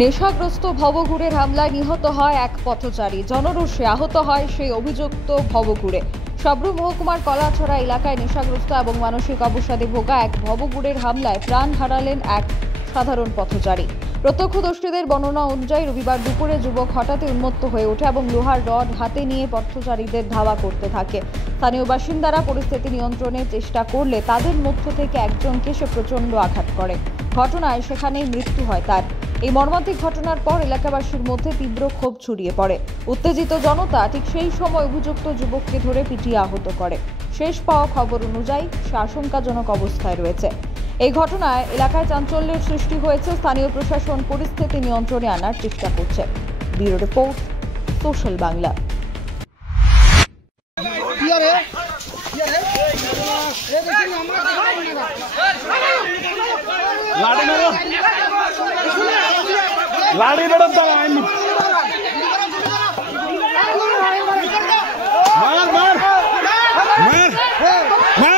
নেশাগ্রস্ত ভবঘুরের হামলায় নিহত হয় এক পথচারী। জনরোষে আহত হয় সেই অভিযুক্ত ভবঘুরে। সাবরু মহকুমার কলাছড়া এলাকায় নেশাগ্রস্ত এবং মানসিক অবসাদে ভোগা এক ভবঘুরের হামলায় প্রাণ হারালেন এক সাধারণ পথচারী। প্রত্যক্ষদর্শীদের বর্ণনা অনুযায়ী রবিবার দুপুরে যুবক হঠাৎই উন্মত্ত হয়ে ওঠে এবং লোহার রড হাতে নিয়ে পথচারীদের ধাওয়া করতে থাকে। স্থানীয় বাসিন্দারা পরিস্থিতি নিয়ন্ত্রণের চেষ্টা করলে তাদের মধ্য থেকে একজনকে সে প্রচণ্ড আঘাত করে। ঘটনায় সেখানেই মৃত্যু হয় তার। এই মর্মান্তিক ঘটনার পর এলাকাবাসীর মধ্যে তীব্র ক্ষোভ ছড়িয়ে পড়ে। উত্তেজিত জনতা ঠিক সেই সময় অভিযুক্ত যুবককে ধরে পিটিয়ে আহত করে। শেষ পাওয়া খবর অনুযায়ী সে আশঙ্কাজনক অবস্থায় রয়েছে। এই ঘটনায় এলাকায় চাঞ্চল্যের সৃষ্টি হয়েছে। স্থানীয় প্রশাসন পরিস্থিতি নিয়ন্ত্রণে আনার চেষ্টা করছে। Bureau report, social Bangla. लाड़ी मैडम मार मार मार मार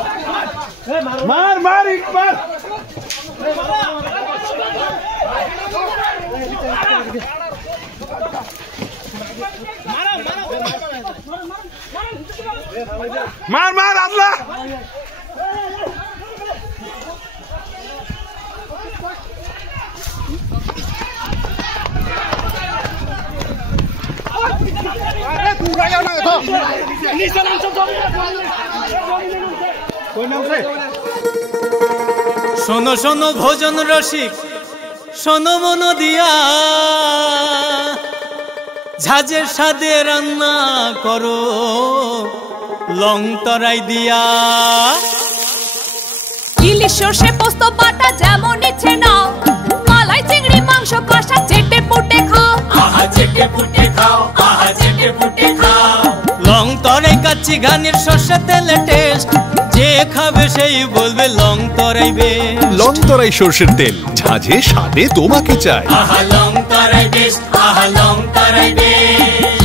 मार मार मार एक बार मार मार अल्ला শোনো শোনো ভোজন রসিক, শোনো মন দিয়া, ঝাঁঝের স্বাদে রান্না করো লং তরাই দিয়া। ইলিশ সর্ষে পোস্ত বাটা যেমন ইচ্ছে নাও, মালাই চিংড়ি মাংস কষা চেটে পুটে খাও, আহা চেটে পুটে খাও, আহা চেটে পুটে খাও। লং তরাই কাচ্চি ঘানির সর্ষে তেলে টেস্ট, যে খাবে সেই বলবে লং তরাই বেশ। লং তরাই সর্ষের তেল, ঝাঁঝে স্বাদে তোমাকে চাই। আহা লং তরাই বেশ, আহা লং তরাই বেশ।